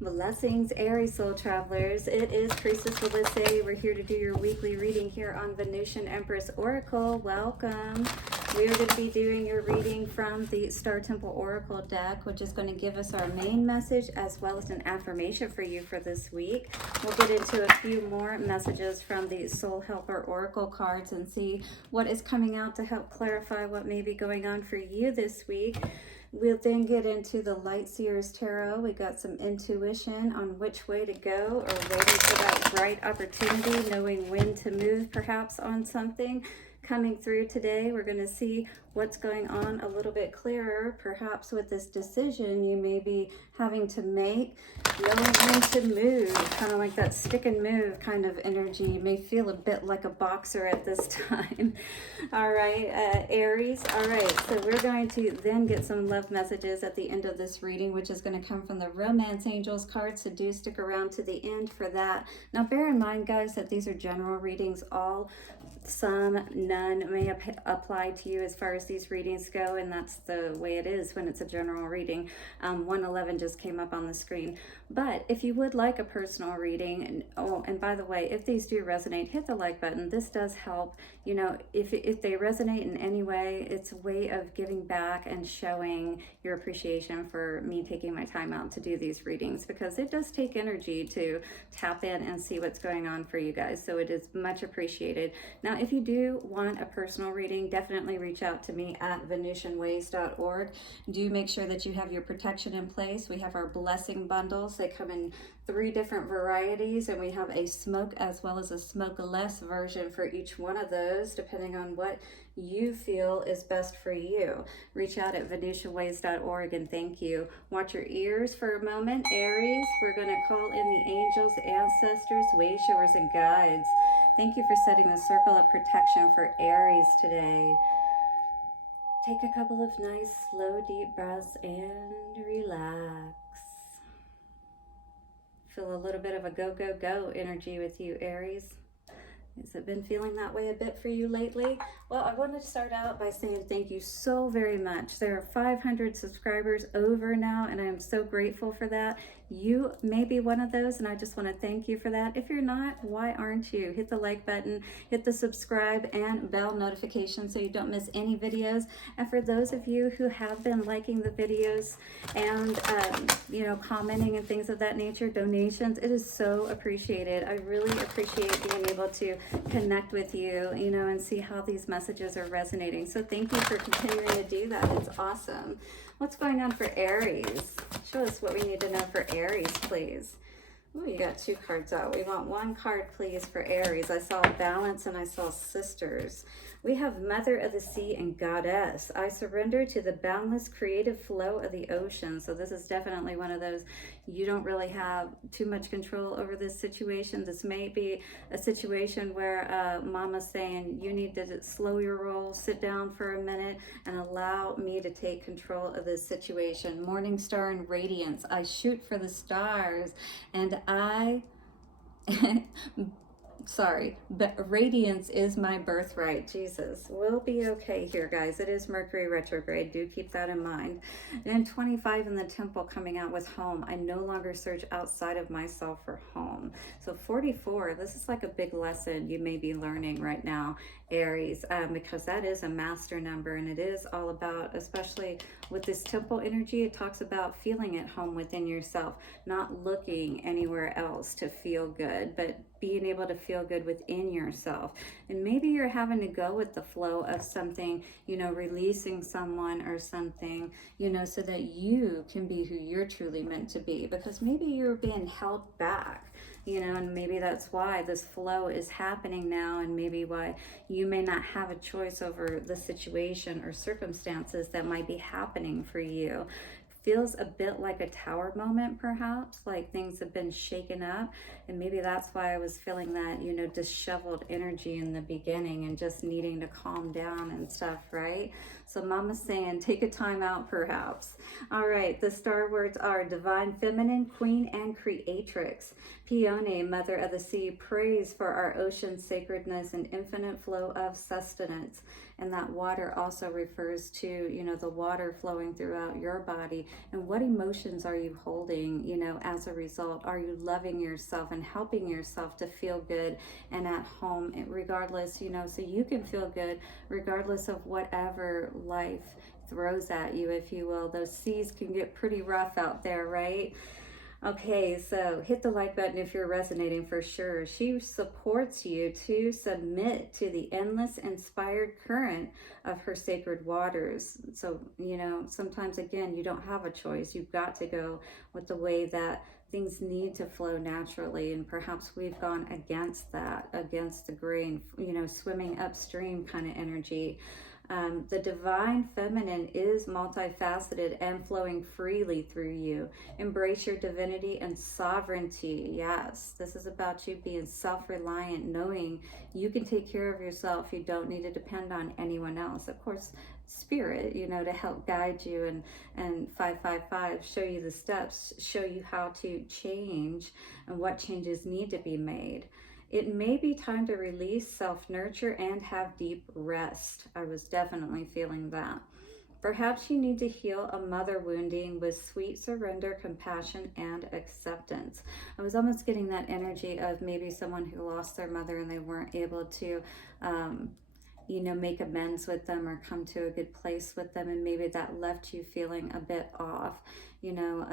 Blessings, Aries soul travelers. It is Priestess Melissae. We're here to do your weekly reading here on Venusian Empress Oracle. Welcome. We are going to be doing your reading from the Star Temple Oracle deck, which is going to give us our main message as well as an affirmation for you for this week. We'll get into a few more messages from the Soul Helper Oracle cards and see what is coming out to help clarify what may be going on for you this week. We'll then get into the Light Seers Tarot. We got some intuition on which way to go, or waiting for that right opportunity, knowing when to move perhaps on something. Coming through today, we're going to see what's going on a little bit clearer, perhaps with this decision you may be having to make, knowing when to move, kind of like that stick and move kind of energy. You may feel a bit like a boxer at this time. All right, Aries. All right, so we're going to then get some love messages at the end of this reading, which is going to come from the Romance Angels cards, so do stick around to the end for that. Now, bear in mind, guys, that these are general readings. None may apply to you as far as these readings go, and that's the way it is when it's a general reading. 111 just came up on the screen. But if you would like a personal reading, and by the way, if these do resonate, hit the like button. This does help. You know, if they resonate in any way, it's a way of giving back and showing your appreciation for me taking my time out to do these readings, because it does take energy to tap in and see what's going on for you guys. So it is much appreciated. Now, if you do want a personal reading, definitely reach out to me at venusianways.org. Do make sure that you have your protection in place. We have our blessing bundles. They come in 3 different varieties, and we have a smoke as well as a smokeless version for each one of those, depending on what you feel is best for you. Reach out at venusianways.org, and thank you. Watch your ears for a moment, Aries. We're going to call in the angels, ancestors, way showers, and guides. Thank you for setting the circle of protection for Aries today. Take a couple of nice, slow, deep breaths and relax. Feel a little bit of a go, go, go energy with you, Aries. Has it been feeling that way a bit for you lately? Well, I wanted to start out by saying thank you so very much. There are 500 subscribers over now, and I am so grateful for that. You may be one of those, and I just want to thank you for that. If you're not, why aren't you? Hit the like button, hit the subscribe and bell notification so you don't miss any videos. And for those of you who have been liking the videos and commenting and things of that nature, donations, it is so appreciated. I really appreciate being able to connect with you, and see how these messages are resonating. So thank you for continuing to do that. It's awesome. What's going on for Aries? Show us what we need to know for Aries, please. Oh, you got 2 cards out. We want 1 card, please, for Aries. I saw Balance and I saw Sisters. We have Mother of the Sea and Goddess. I surrender to the boundless creative flow of the ocean. So this is definitely one of those, you don't really have too much control over this situation. This may be a situation where Mama's saying you need to slow your roll, sit down for a minute, and allow me to take control of this situation. Morning Star and Radiance. I shoot for the stars, and but radiance is my birthright. Jesus, we'll be okay here, guys. It is Mercury retrograde. Do keep that in mind. And then 25 in the temple coming out with home. I no longer search outside of myself for home. So 44, this is like a big lesson you may be learning right now, Aries, because that is a master number, and it is all about, especially with this temple energy, it talks about feeling at home within yourself, not looking anywhere else to feel good, but being able to feel good within yourself. And maybe you're having to go with the flow of something, releasing someone or something, so that you can be who you're truly meant to be, because maybe you're being held back. And maybe that's why this flow is happening now, and maybe why you may not have a choice over the situation or circumstances that might be happening for you. Feels a bit like a tower moment, perhaps, like things have been shaken up, and maybe that's why I was feeling that, disheveled energy in the beginning and just needing to calm down and stuff, right? So Mama's saying take a time out, perhaps. All right, the star words are Divine Feminine, Queen, and Creatrix. Peone, Mother of the Sea, prays for our ocean's sacredness and infinite flow of sustenance. And that water also refers to, you know, the water flowing throughout your body. And what emotions are you holding, you know, as a result? Are you loving yourself and helping yourself to feel good and at home, regardless, you know, so you can feel good regardless of whatever life throws at you, if you will. Those seas can get pretty rough out there, right? Okay, so hit the like button if you're resonating for sure. She supports you to submit to the endless inspired current of her sacred waters. So, you know, sometimes again, you don't have a choice. You've got to go with the way that things need to flow naturally. And perhaps we've gone against that, against the grain, you know, swimming upstream kind of energy. The divine feminine is multifaceted and flowing freely through you. Embrace your divinity and sovereignty. Yes, this is about you being self-reliant, knowing you can take care of yourself. You don't need to depend on anyone else. Of course, spirit, you know, to help guide you, and 555 show you the steps, show you how to change and what changes need to be made. It may be time to release, self-nurture, and have deep rest. I was definitely feeling that. Perhaps you need to heal a mother wounding with sweet surrender, compassion, and acceptance. I was almost getting that energy of maybe someone who lost their mother and they weren't able to, you know, make amends with them or come to a good place with them. And maybe that left you feeling a bit off, you know,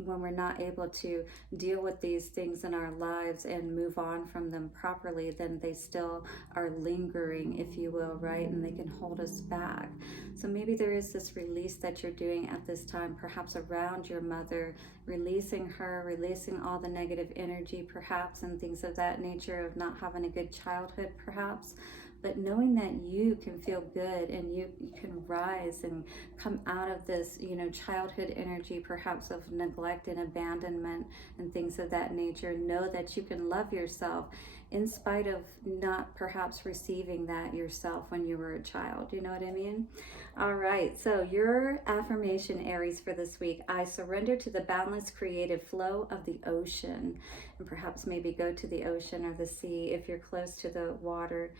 when we're not able to deal with these things in our lives and move on from them properly, then they still are lingering, if you will, right? And they can hold us back. So maybe there is this release that you're doing at this time, perhaps around your mother, releasing her, releasing all the negative energy, perhaps, and things of that nature of not having a good childhood, perhaps. But knowing that you can feel good and you can rise and come out of this, you know, childhood energy, perhaps of neglect and abandonment and things of that nature. Know that you can love yourself in spite of not perhaps receiving that yourself when you were a child. You know what I mean? All right, so your affirmation, Aries, for this week: I surrender to the boundless creative flow of the ocean. And perhaps maybe go to the ocean or the sea if you're close to the water,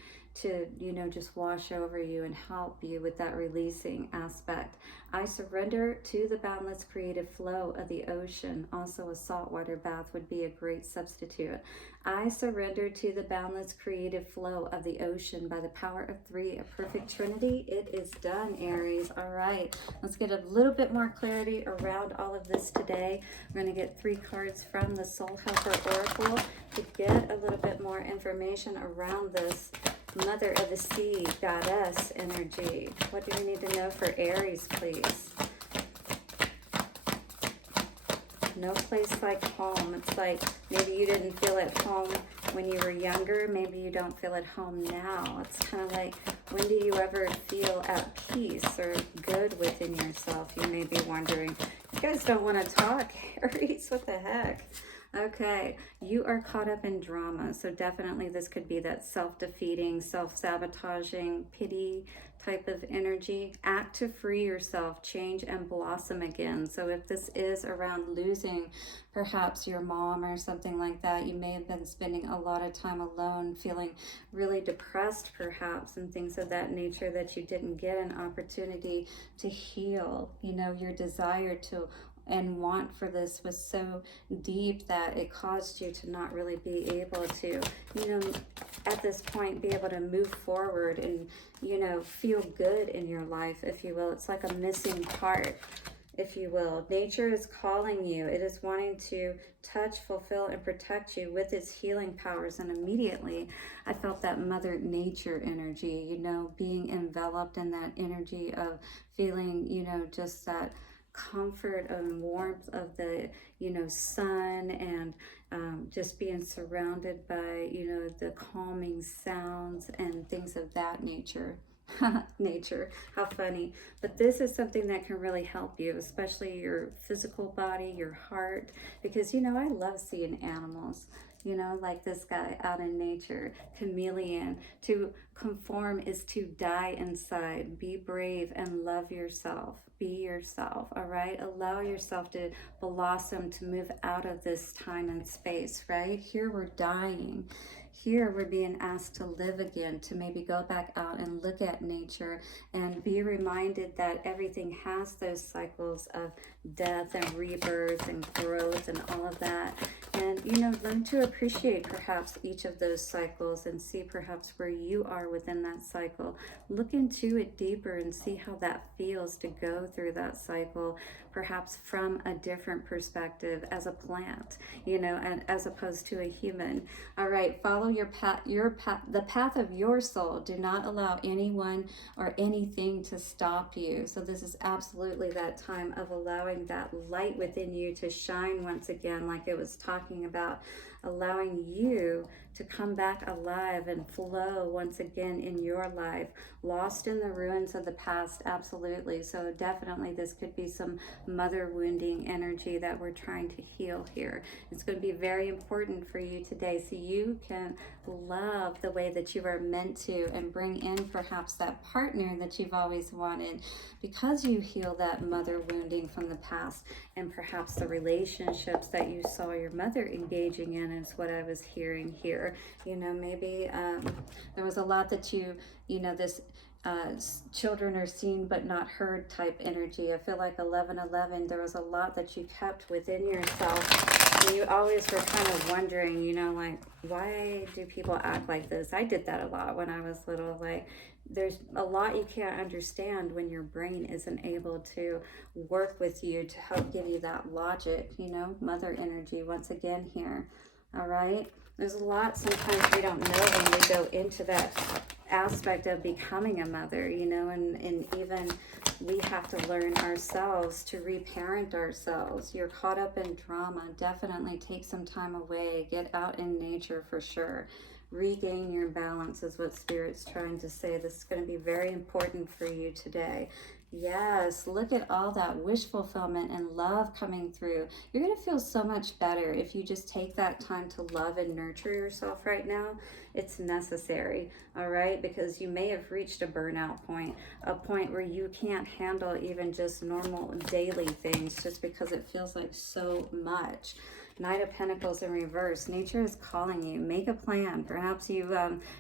to, you know, just wash over you and help you with that releasing aspect. I surrender to the boundless creative flow of the ocean. Also, a saltwater bath would be a great substitute. I surrender to the boundless creative flow of the ocean by the power of 3, a perfect trinity. It is done, Aries. All right, let's get a little bit more clarity around all of this today. We're going to get 3 cards from the Soul Helper Oracle to get a little bit more information around this Mother of the Sea, Goddess energy. What do we need to know for Aries, please? No place like home. It's like maybe you didn't feel at home when you were younger. Maybe you don't feel at home now. It's kind of like, when do you ever feel at peace or good within yourself? You may be wondering. You guys don't want to talk, Aries. What the heck? Okay, you are caught up in drama. So definitely this could be that self-defeating, self-sabotaging, pity type of energy. Act to free yourself, change and blossom again. So if this is around losing perhaps your mom or something like that, you may have been spending a lot of time alone, feeling really depressed perhaps, and things of that nature, that you didn't get an opportunity to heal. You know, your desire to and want for this was so deep that it caused you to not really be able to, you know, at this point be able to move forward and, you know, feel good in your life, if you will. It's like a missing part, if you will. Nature is calling you. It is wanting to touch, fulfill, and protect you with its healing powers. And immediately I felt that Mother Nature energy, you know, being enveloped in that energy of feeling, you know, just that comfort and warmth of the, you know, sun, and just being surrounded by, you know, the calming sounds and things of that nature. Nature, how funny. But this is something that can really help you, especially your physical body, your heart, because, you know, I love seeing animals, you know, like this guy out in nature, chameleon. To conform is to die inside. Be brave and love yourself. be yourself, all right? Allow yourself to blossom, to move out of this time and space, right? Here we're dying. Here we're being asked to live again, to maybe go back out and look at nature and be reminded that everything has those cycles of death and rebirth and growth and all of that. And, you know, learn to appreciate perhaps each of those cycles and see perhaps where you are within that cycle. Look into it deeper and see how that feels to go through that cycle, perhaps from a different perspective as a plant, you know, and as opposed to a human. All right, follow your path, the path of your soul. Do not allow anyone or anything to stop you. So this is absolutely that time of allowing that light within you to shine once again, like it was talking about, allowing you to come back alive and flow once again in your life, lost in the ruins of the past. Absolutely. So definitely this could be some mother wounding energy that we're trying to heal here. It's going to be very important for you today so you can love the way that you are meant to and bring in perhaps that partner that you've always wanted, because you heal that mother wounding from the past, and perhaps the relationships that you saw your mother engaging in is what I was hearing here. You know, maybe there was a lot that you know, this children are seen but not heard type energy. I feel like 1111, there was a lot that you kept within yourself, and you always were kind of wondering, you know, like, why do people act like this? I did that a lot when I was little. Like, there's a lot you can't understand when your brain isn't able to work with you to help give you that logic, you know, mother energy once again here. All right, there's a lot sometimes we don't know when we go into that aspect of becoming a mother, you know, and even we have to learn ourselves to reparent ourselves. You're caught up in drama. Definitely take some time away, get out in nature for sure. Regain your balance is what Spirit's trying to say. This is going to be very important for you today. Yes, look at all that wish fulfillment and love coming through. You're going to feel so much better if you just take that time to love and nurture yourself right now. It's necessary, all right? Because you may have reached a burnout point, a point where you can't handle even just normal daily things just because it feels like so much. Knight of Pentacles in reverse. Nature is calling you. Make a plan. Perhaps you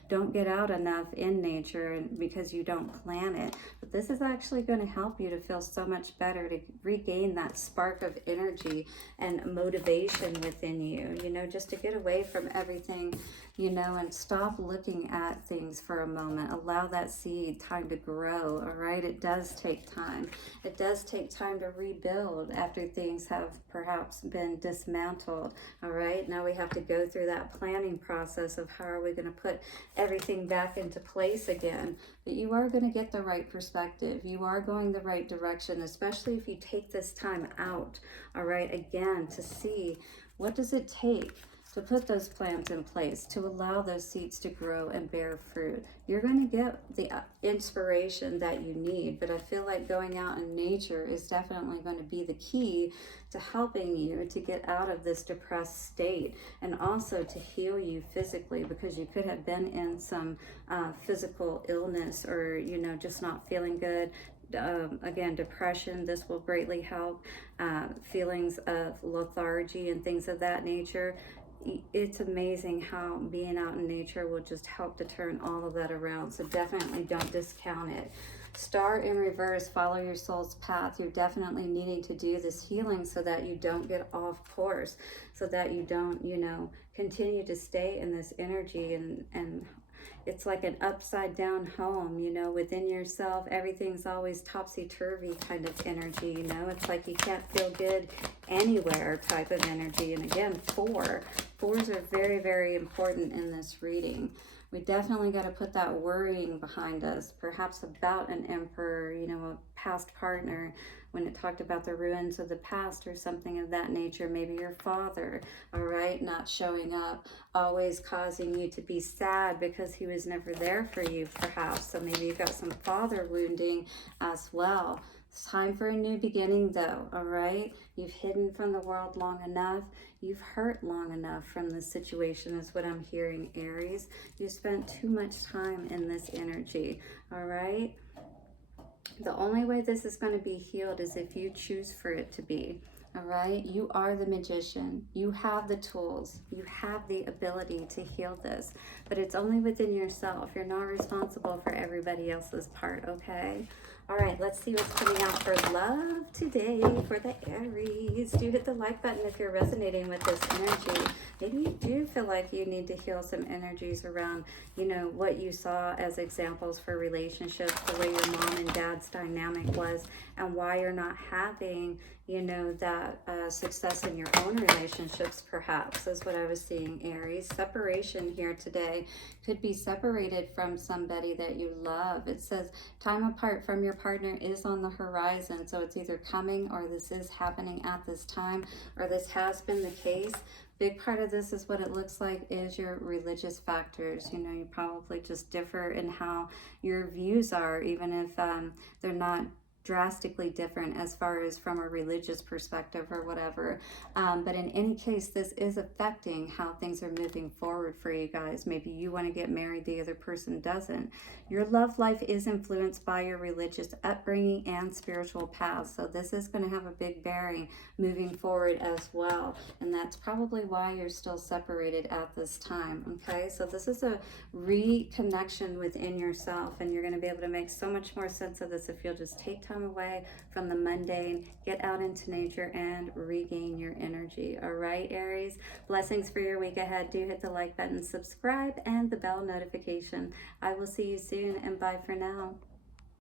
don't get out enough in nature because you don't plan it. But this is actually going to help you to feel so much better, to regain that spark of energy and motivation within you. You know, just to get away from everything, you know, and stop looking at things for a moment. Allow that seed time to grow, all right? It does take time. It does take time to rebuild after things have perhaps been dismantled, all right? Now we have to go through that planning process of how are we going to put everything back into place again. But you are going to get the right perspective. You are going the right direction, especially if you take this time out, all right, again, to see what does it take to put those plans in place, to allow those seeds to grow and bear fruit. You're going to get the inspiration that you need, but I feel like going out in nature is definitely going to be the key to helping you to get out of this depressed state, and also to heal you physically, because you could have been in some physical illness, or, you know, just not feeling good. Again, depression, this will greatly help. Feelings of lethargy and things of that nature. It's amazing how being out in nature will just help to turn all of that around. So definitely don't discount it. Star in reverse, follow your soul's path. You're definitely needing to do this healing so that you don't get off course, so that you don't, you know, continue to stay in this energy, and it's like an upside down home, you know, within yourself. Everything's always topsy-turvy kind of energy, you know. It's like you can't feel good anywhere type of energy. And again, fours are very, very important in this reading. We definitely got to put that worrying behind us, perhaps about an emperor, you know, a past partner, when it talked about the ruins of the past or something of that nature. Maybe your father, all right, not showing up, always causing you to be sad because he was never there for you, perhaps. So maybe you've got some father wounding as well. It's time for a new beginning, though, all right? You've hidden from the world long enough. You've hurt long enough from this situation is what I'm hearing, Aries. You spent too much time in this energy, all right? The only way this is going to be healed is if you choose for it to be. All right, you are the magician. You have the tools. You have the ability to heal this, but it's only within yourself. You're not responsible for everybody else's part, okay? All right, let's see what's coming out for love today for the Aries. Do hit the like button if you're resonating with this energy. Maybe you do feel like you need to heal some energies around, you know, what you saw as examples for relationships, the way your mom and dad's dynamic was, and why you're not having, you know, that success in your own relationships, perhaps, is what I was seeing, Aries. Separation here today. Could be separated from somebody that you love. It says time apart from your partner is on the horizon. So it's either coming, or this is happening at this time, or this has been the case. Big part of this is what it looks like is your religious factors. You know, you probably just differ in how your views are, even if they're not drastically different as far as from a religious perspective or whatever. But in any case, this is affecting how things are moving forward for you guys. Maybe you want to get married, the other person doesn't. Your love life is influenced by your religious upbringing and spiritual paths. So this is going to have a big bearing moving forward as well. And that's probably why you're still separated at this time. Okay, so this is a reconnection within yourself, and you're going to be able to make so much more sense of this if you'll just take time away from the mundane, get out into nature, and regain your energy. All right, Aries, blessings for your week ahead. Do hit the like button, subscribe, and the bell notification. I will see you soon, and bye for now.